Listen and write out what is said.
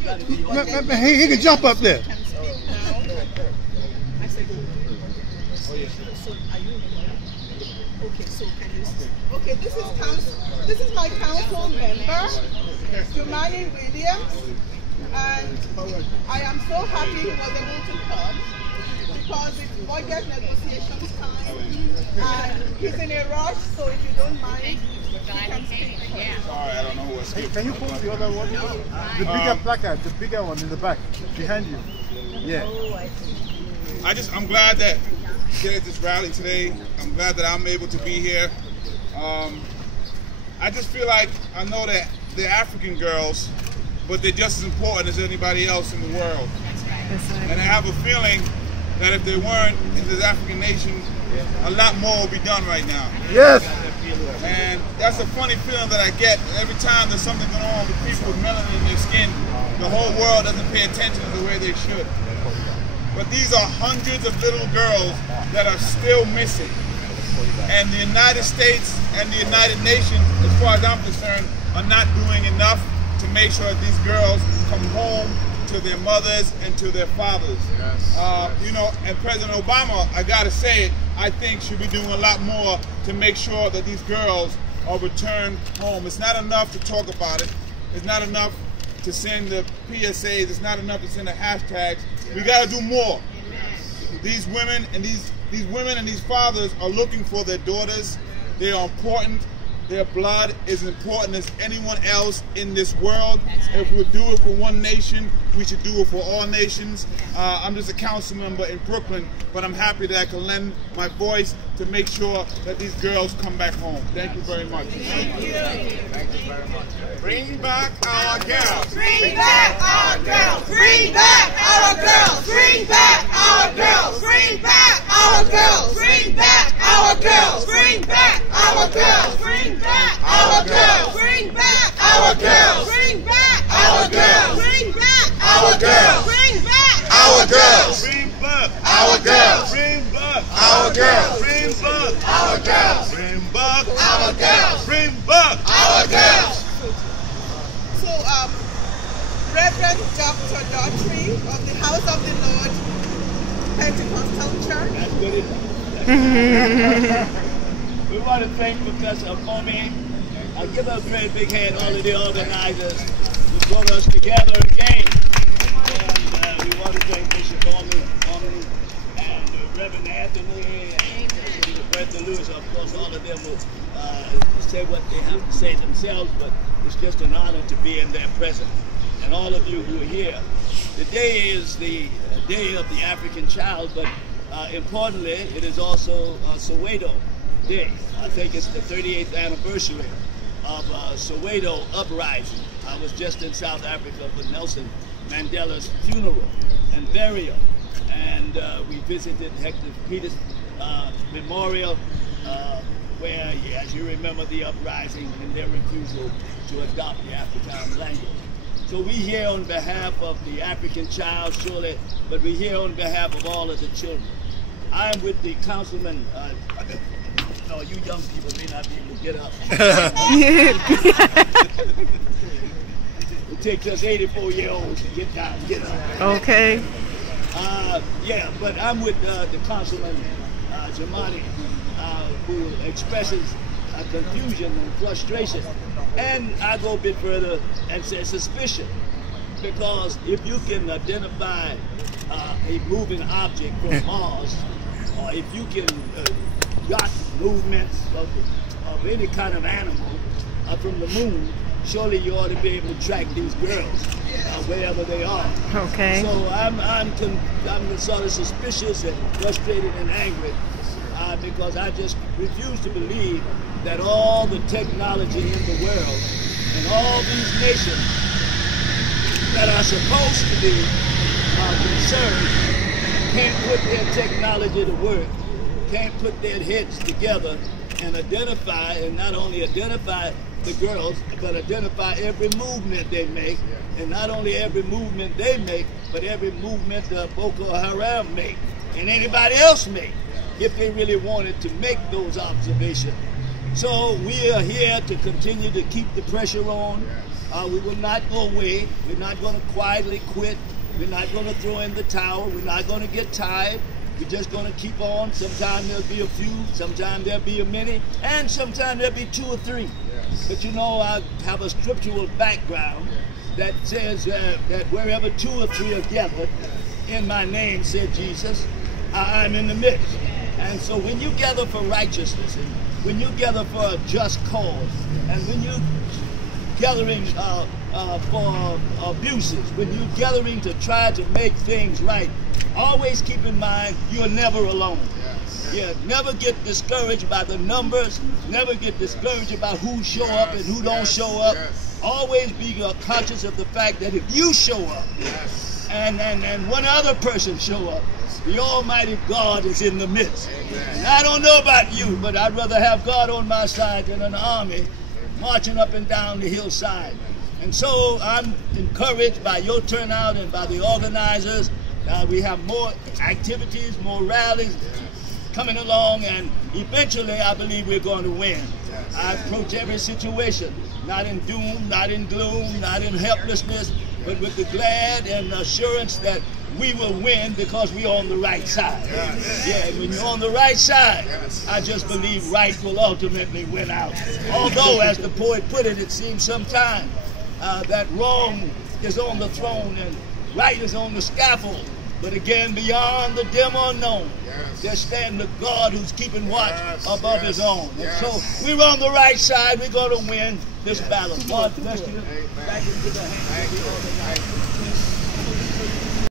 He can jump up there. Okay, this is my council member, Jumaane Williams, and I am so happy he was able to come because it's budget negotiations time, and he's in a rush, so if you don't mind, he can speak. Sorry, I don't know what's here. Can you pull the other one? No, the bigger placard, the bigger one in the back, behind you. Yeah. I'm glad that we're at this rally today. I'm glad that I'm able to be here. I just feel like I know that they're African girls, but they're just as important as anybody else in the world. And I have a feeling that if they weren't in this African nation, a lot more will be done right now. Yes. And that's a funny feeling that I get every time there's something going on with people with melanin in their skin. The whole world doesn't pay attention the way they should. But these are hundreds of little girls that are still missing. And the United States and the United Nations, as far as I'm concerned, are not doing enough to make sure that these girls come home to their mothers and to their fathers. Yes. You know, and President Obama, I gotta say it, I think should be doing a lot more to make sure that these girls are returned home. It's not enough to talk about it. It's not enough to send the PSAs. It's not enough to send the hashtags. We gotta do more. These women and these fathers are looking for their daughters. They are important. Their blood is important as anyone else in this world. If we do it for one nation, we should do it for all nations. I'm just a council member in Brooklyn, but I'm happy that I can lend my voice to make sure that these girls come back home. Thank you very much. Thank you. Thank you very much. Bring back our girls. Bring back our girls. Bring back our girls. Bring back our girls. Bring back our girls. Bring back our girls. Bring back our girls. Bring back our girls. Bring back our girls. Bring back our girls. Bring back our girls. Bring back Our girls. Bring back Our girls. Bring back Our girls. Bring back Our girls. Bring back Our girls. Bring back Our girls. So, Reverend Dr. Daughtry of the House of the Lord Pentecostal Church. That's good enough. We want to thank Professor Comey. I give a very big hand to all of the organizers who brought us together again. And we want to thank Bishop Comey and Reverend Anthony and Brother Lewis. Of course, all of them will say what they have to say themselves, but it's just an honor to be in their presence. And all of you who are here. Today is the Day of the African Child, but importantly, it is also Soweto Day. I think it's the 38th anniversary of Soweto uprising. I was just in South Africa for Nelson Mandela's funeral and burial, and we visited Hector Peters Memorial, where, as you remember, the uprising and their refusal to adopt the Afrikaans language. So we here on behalf of the African child, surely, but we here on behalf of all of the children. I am with the councilman. No, you young people may not be able to get up. It takes us 84-year-olds to get down, get up. Okay. Yeah, but I'm with the councilman, Jumaane, who expresses confusion and frustration. And I go a bit further and say suspicion, because if you can identify a moving object from Mars, or if you can yacht movements of any kind of animal from the moon, surely you ought to be able to track these girls wherever they are. Okay. So I'm sort of suspicious and frustrated and angry because I just refuse to believe that all the technology in the world and all these nations that are supposed to be concerned can't put their technology to work, can't put their heads together and identify, and not only identify the girls, but identify every movement they make, and not only every movement they make, but every movement Boko Haram make, and anybody else make, if they really wanted to make those observations. So we are here to continue to keep the pressure on. We will not go away. We're not going to quietly quit. We're not going to throw in the towel. We're not going to get tired. We're just going to keep on. Sometimes there'll be a few, sometimes there'll be a many, and sometimes there'll be 2 or 3. Yes. But you know, I have a scriptural background that says that wherever 2 or 3 are gathered in my name, said Jesus, I'm in the midst. And so when you gather for righteousness, and when you gather for a just cause, and when you gathering for abuses, when you're gathering to try to make things right, always keep in mind you're never alone. Yeah, never get discouraged by the numbers, never get discouraged about who show up and who don't show up. Always be conscious of the fact that if you show up and one other person show up, the Almighty God is in the midst. And I don't know about you, but I'd rather have God on my side than an army marching up and down the hillside. And so I'm encouraged by your turnout and by the organizers. We have more activities, more rallies coming along, and eventually I believe we're going to win. I approach every situation, not in doom, not in gloom, not in helplessness, but with the glad and assurance that we will win because we're on the right side. Yeah, when you're on the right side, I just believe right will ultimately win out. Although, as the poet put it, it seems sometimes that wrong is on the throne and right is on the scaffold. But again, beyond the dim unknown, there stands the God who's keeping watch above his own. And so we're on the right side. We're going to win this battle. God bless you. Back into the hands of the organizers.